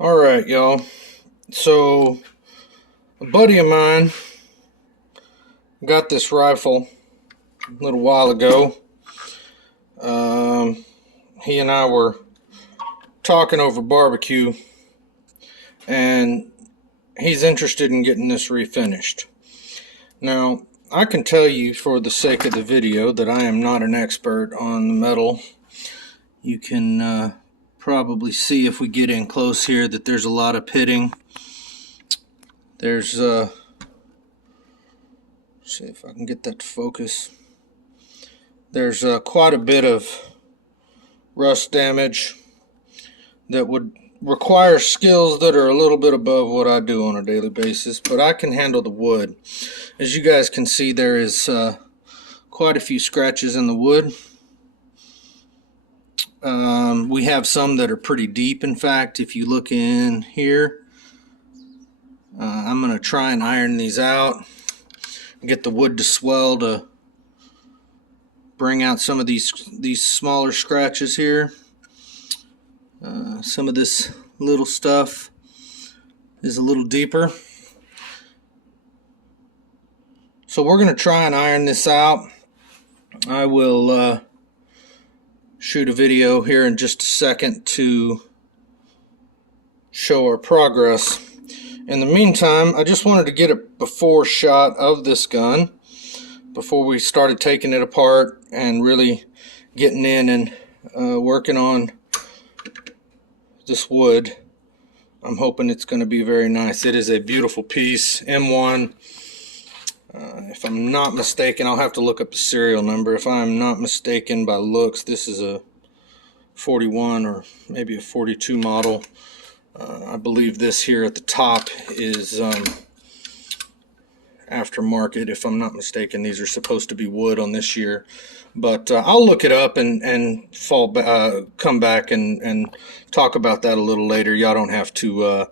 All right, y'all. So, a buddy of mine got this rifle a little while ago. Um, he and I were talking over barbecue, and he's interested in getting this refinished. Now, I can tell you for the sake of the video that I am not an expert on the metal. You can probably see if we get in close here that there's a lot of pitting. There's, see if I can get that to focus. There's quite a bit of rust damage that would require skills that are a little bit above what I do on a daily basis, but I can handle the wood. As you guys can see, there is quite a few scratches in the wood. We have some that are pretty deep. In fact, if you look in here, I'm going to try and iron these out, get the wood to swell to bring out some of these smaller scratches here. Some of this little stuff is a little deeper. So we're going to try and iron this out. I will shoot a video here in just a second to show our progress. In the meantime, I just wanted to get a before shot of this gun before we started taking it apart and really getting in and working on this wood. I'm hoping it's going to be very nice. It is a beautiful piece, M1. If I'm not mistaken, I'll have to look up the serial number. If I'm not mistaken by looks, this is a 41 or maybe a 42 model. I believe this here at the top is aftermarket. If I'm not mistaken, these are supposed to be wood on this year. But I'll look it up and come back and talk about that a little later. Y'all don't have to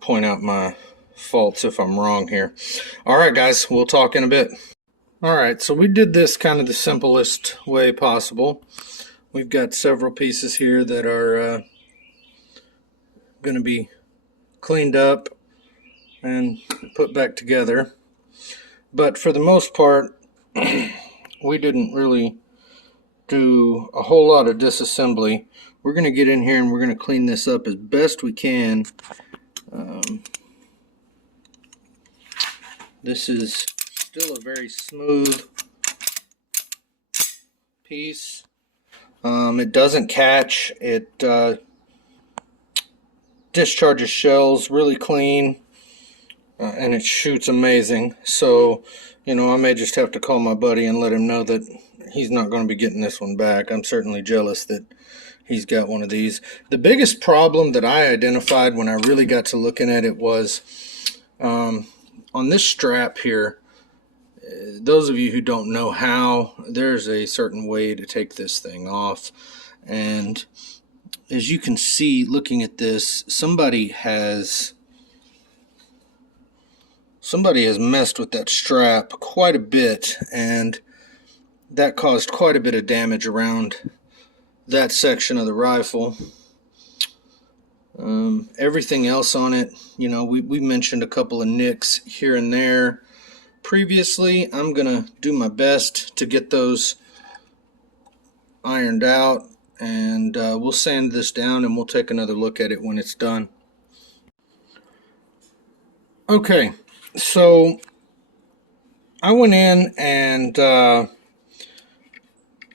point out my faults if I'm wrong here. All right, guys, we'll talk in a bit. All right, so we did this kind of the simplest way possible. We've got several pieces here that are going to be cleaned up and put back together. But for the most part, we didn't really do a whole lot of disassembly. We're going to get in here and we're going to clean this up as best we can. This is still a very smooth piece. It doesn't catch. It discharges shells really clean, and it shoots amazing. So, you know, I may just have to call my buddy and let him know that he's not going to be getting this one back. I'm certainly jealous that he's got one of these. The biggest problem that I identified when I really got to looking at it was on this strap here. Those of you who don't know how, there's a certain way to take this thing off, and as you can see looking at this, somebody has messed with that strap quite a bit, and that caused quite a bit of damage around that section of the rifle. Everything else on it, you know, we mentioned a couple of nicks here and there previously. I'm gonna do my best to get those ironed out, and we'll sand this down and we'll take another look at it when it's done. Okay, so I went in and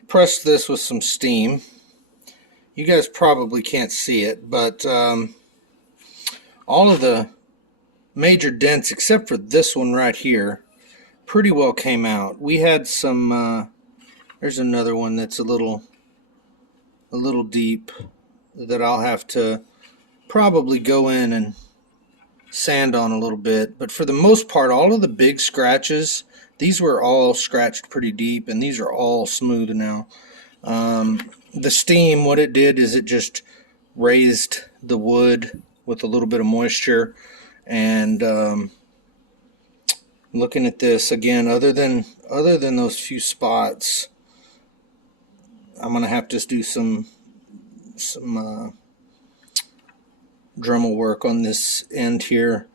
pressed this with some steam. You guys probably can't see it, but all of the major dents except for this one right here pretty well came out. We had some there's another one that's a little deep that I'll have to probably go in and sand on a little bit, but for the most part, all of the big scratches, these were all scratched pretty deep, and these are all smooth now. The steam, what it did is it just raised the wood with a little bit of moisture, and looking at this again, other than those few spots, I'm gonna have to do some Dremel work on this end here.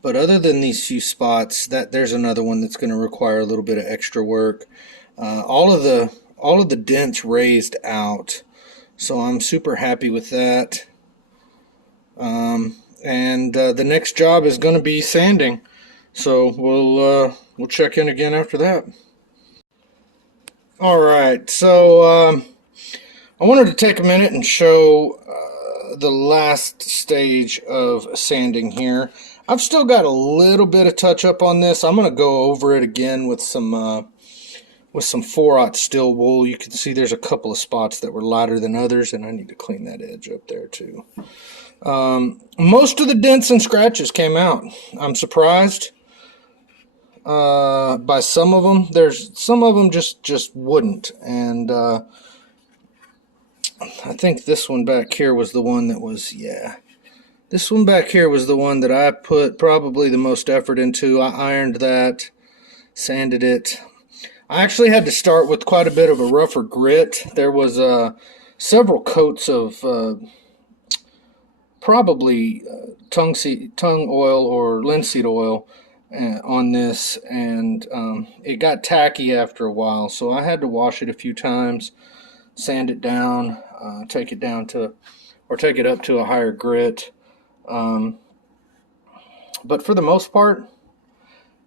But other than these few spots, there's another one that's going to require a little bit of extra work. All of the dents raised out, so I'm super happy with that. And the next job is going to be sanding, so we'll check in again after that. All right, so I wanted to take a minute and show the last stage of sanding here. I've still got a little bit of touch up on this. I'm going to go over it again with some 4/0 steel wool. You can see there's a couple of spots that were lighter than others, and I need to clean that edge up there too. Most of the dents and scratches came out. I'm surprised by some of them. There's some of them just wouldn't, and I think this one back here was the one that was, yeah. This one back here was the one that I put probably the most effort into. I ironed that, sanded it. I actually had to start with quite a bit of a rougher grit. There was several coats of probably tung oil or linseed oil on this, and it got tacky after a while, so I had to wash it a few times, sand it down, take it up to a higher grit. But for the most part,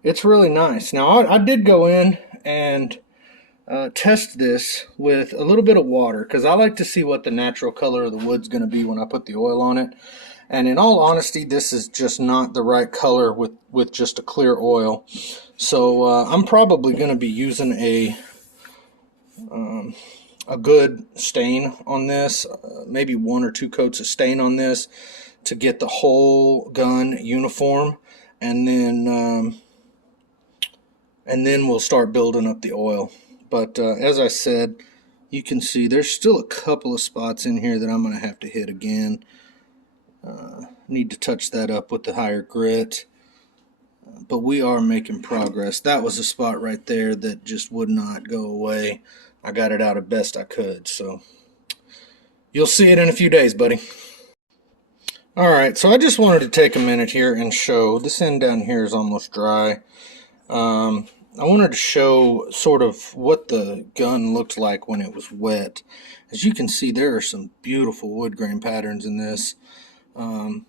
it's really nice. Now, I did go in and test this with a little bit of water, because I like to see what the natural color of the wood's going to be when I put the oil on it. And in all honesty, this is just not the right color with just a clear oil. So I'm probably going to be using a good stain on this, maybe 1 or 2 coats of stain on this, to get the whole gun uniform, and then we'll start building up the oil. But as I said, you can see there's still a couple of spots in here that I'm going to have to hit again. Need to touch that up with the higher grit, but we are making progress. That was a spot right there that just would not go away. I got it out as best I could, so you'll see it in a few days, buddy. Alright, so I just wanted to take a minute here and show, this end down here is almost dry. I wanted to show sort of what the gun looked like when it was wet. As you can see, there are some beautiful wood grain patterns in this. I'm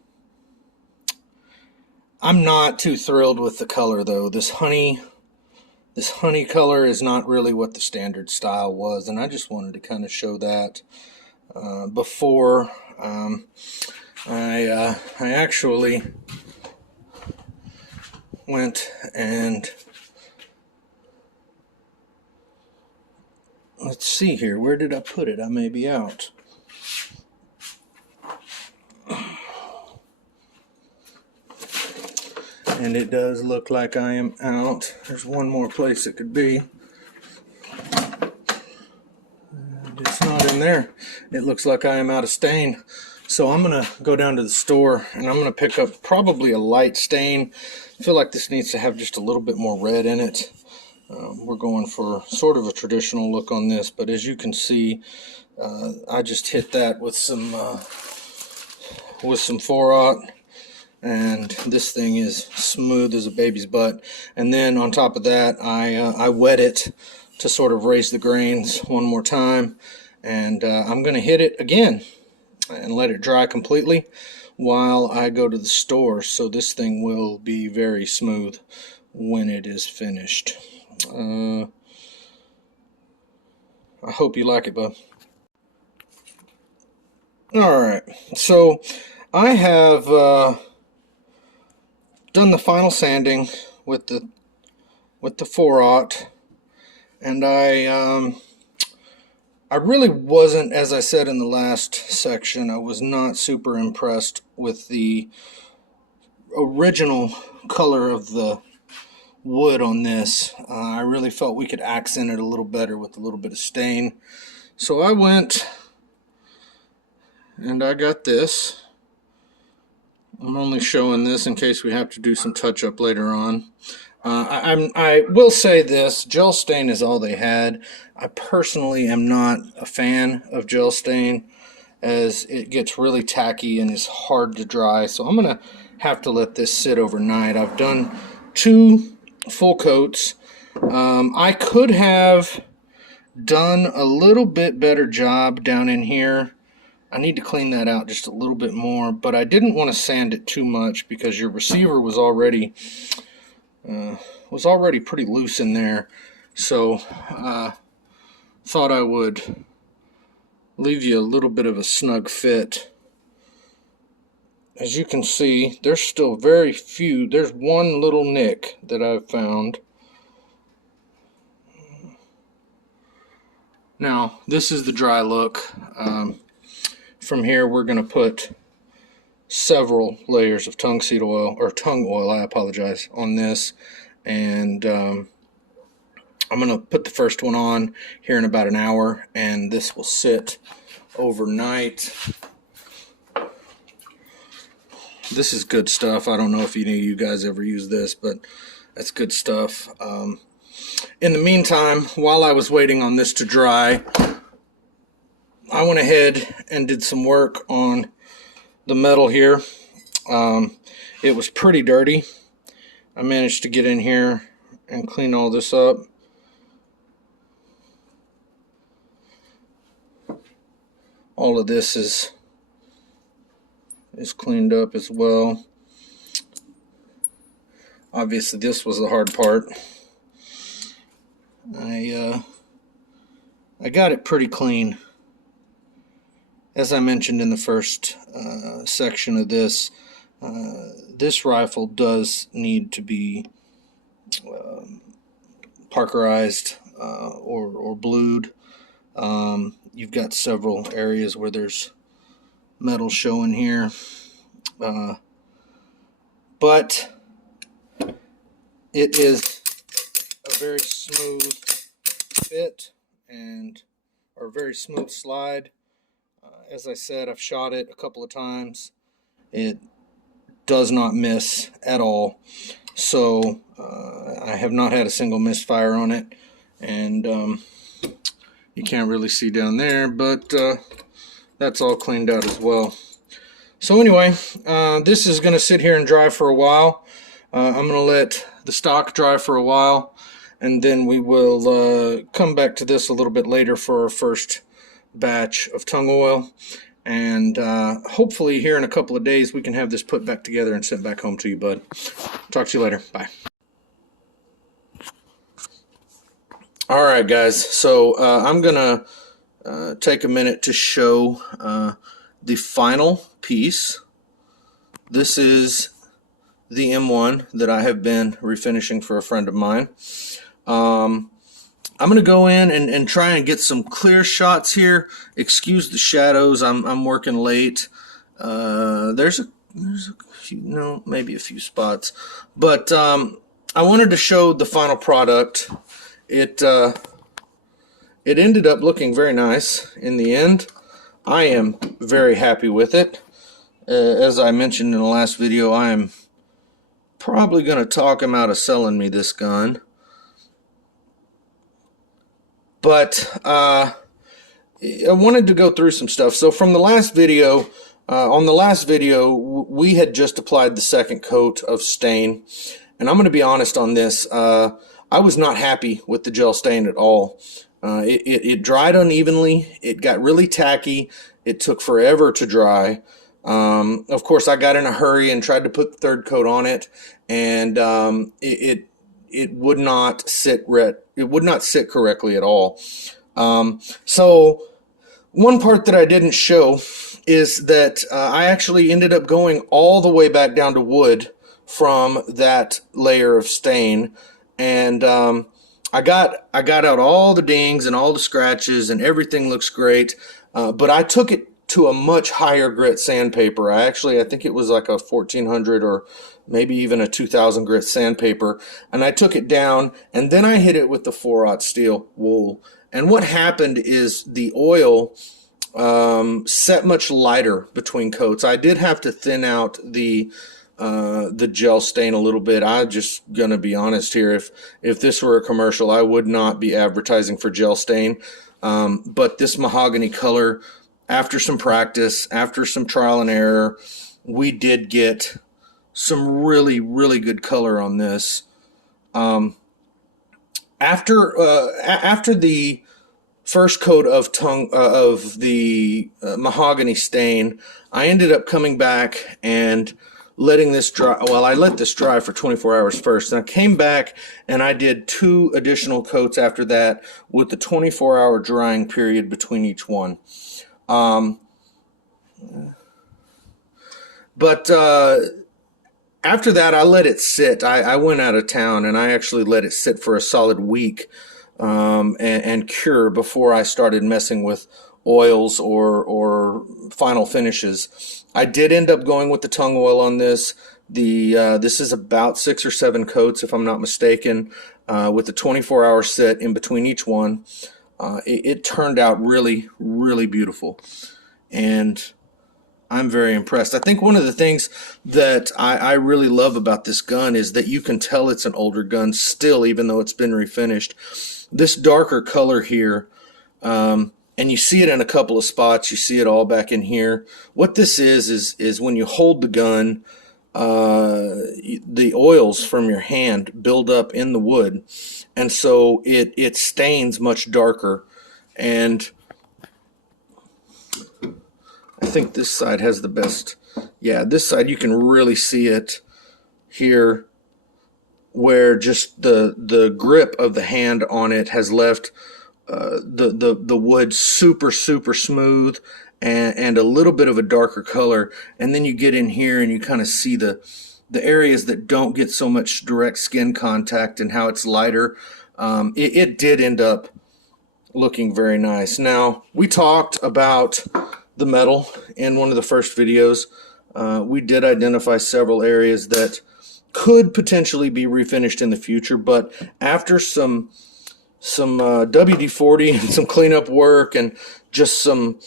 not too thrilled with the color though. This honey color is not really what the standard style was, and I just wanted to kind of show that before I actually went and, let's see here, where did I put it? I may be out. And it does look like I am out. There's one more place it could be. And it's not in there. It looks like I am out of stain. So I'm going to go down to the store and I'm going to pick up probably a light stain. I feel like this needs to have just a little bit more red in it. We're going for sort of a traditional look on this, but as you can see, I just hit that with some 4/0. And this thing is smooth as a baby's butt. And then on top of that, I wet it to sort of raise the grains one more time. And I'm going to hit it again and let it dry completely while I go to the store. So this thing will be very smooth when it is finished. I hope you like it, bud. Alright, so I have done the final sanding with the 4/0, and I really wasn't, as I said in the last section, I was not super impressed with the original color of the wood on this. I really felt we could accent it a little better with a little bit of stain. So I went and I got this. I'm only showing this in case we have to do some touch-up later on. I will say this, gel stain is all they had. I personally am not a fan of gel stain, as it gets really tacky and is hard to dry. So I'm going to have to let this sit overnight. I've done 2 full coats. I could have done a little bit better job down in here. I need to clean that out just a little bit more, but I didn't want to sand it too much because your receiver was already pretty loose in there. So thought I would leave you a little bit of a snug fit. As you can see, there's still very few. There's one little nick that I've found. Now, this is the dry look. From here, we're going to put several layers of tung oil, I apologize, on this. And I'm going to put the first one on here in about an hour, and this will sit overnight. This is good stuff. I don't know if any of you guys ever use this, but that's good stuff. In the meantime, while I was waiting on this to dry, I went ahead and did some work on the metal here. It was pretty dirty. I managed to get in here and clean all this up. All of this is cleaned up as well. Obviously, this was the hard part. I got it pretty clean. As I mentioned in the first section of this, this rifle does need to be parkerized or blued. You've got several areas where there's metal showing here, but it is a very smooth fit or very smooth slide. As I said, I've shot it a couple of times. It does not miss at all. So I have not had a single misfire on it, and you can't really see down there, but that's all cleaned out as well. So anyway, this is going to sit here and dry for a while. I'm going to let the stock dry for a while, and then we will come back to this a little bit later for our first batch of tung oil. And hopefully here in a couple of days we can have this put back together and sent back home to you, bud. Talk to you later. Bye. Alright guys, so I'm gonna take a minute to show the final piece. This is the M1 that I have been refinishing for a friend of mine. I'm going to go in and try and get some clear shots here. Excuse the shadows. I'm working late. There's a few, no, maybe a few spots, but I wanted to show the final product. It ended up looking very nice in the end. I am very happy with it. As I mentioned in the last video, I am probably going to talk him out of selling me this gun. But I wanted to go through some stuff. So from the last video, on the last video, we had just applied the second coat of stain. And I'm going to be honest on this. I was not happy with the gel stain at all. It dried unevenly. It got really tacky. It took forever to dry. Of course, I got in a hurry and tried to put the third coat on it, and it would not sit correctly at all. So one part that I didn't show is that I actually ended up going all the way back down to wood from that layer of stain, and I got out all the dings and all the scratches, and everything looks great. But I took it to a much higher grit sandpaper. I think it was like a 1400 or maybe even a 2000 grit sandpaper, and I took it down, and then I hit it with the 4/0 steel wool. And what happened is the oil set much lighter between coats. I did have to thin out the gel stain a little bit. I'm just gonna be honest here. If this were a commercial, I would not be advertising for gel stain. But this mahogany color after some practice, after some trial and error, we did get some really, really good color on this. After the first coat of of the mahogany stain, I ended up coming back and letting this dry. Well, I let this dry for 24 hours first, and I came back and I did 2 additional coats after that with the 24-hour drying period between each one. But after that, I let it sit. I went out of town and I actually let it sit for a solid week, and cure before I started messing with oils or final finishes. I did end up going with the tung oil on this. This is about 6 or 7 coats, if I'm not mistaken, with the 24-hour sit in between each one. It turned out really, really beautiful, and I'm very impressed. I think one of the things that I really love about this gun is that you can tell it's an older gun still, even though it's been refinished. This darker color here, and you see it in a couple of spots. You see it all back in here. What this is when you hold the gun, the oils from your hand build up in the wood, and so it stains much darker. And I think this side has the best. Yeah, this side you can really see it here, where just the grip of the hand on it has left the wood super smooth and a little bit of a darker color. And then you get in here and you kind of see the areas that don't get so much direct skin contact and how it's lighter. It did end up looking very nice. Now, we talked about the metal in one of the first videos. We did identify several areas that could potentially be refinished in the future, but after some WD-40 and some cleanup work and just some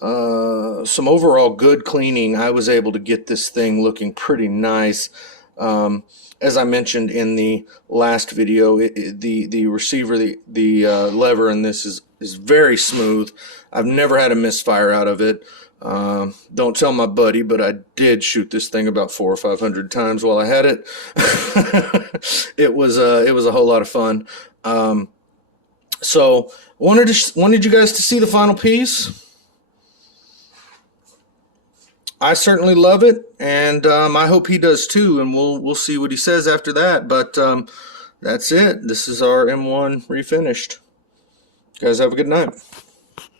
overall good cleaning, I was able to get this thing looking pretty nice. As I mentioned in the last video, the receiver, the lever in this is very smooth. I've never had a misfire out of it. Don't tell my buddy, but I did shoot this thing about 400 or 500 times while I had it. It was a whole lot of fun. So wanted you guys to see the final piece. I certainly love it, and I hope he does too. And we'll see what he says after that. But that's it. This is our M1 refinished. You guys have a good night.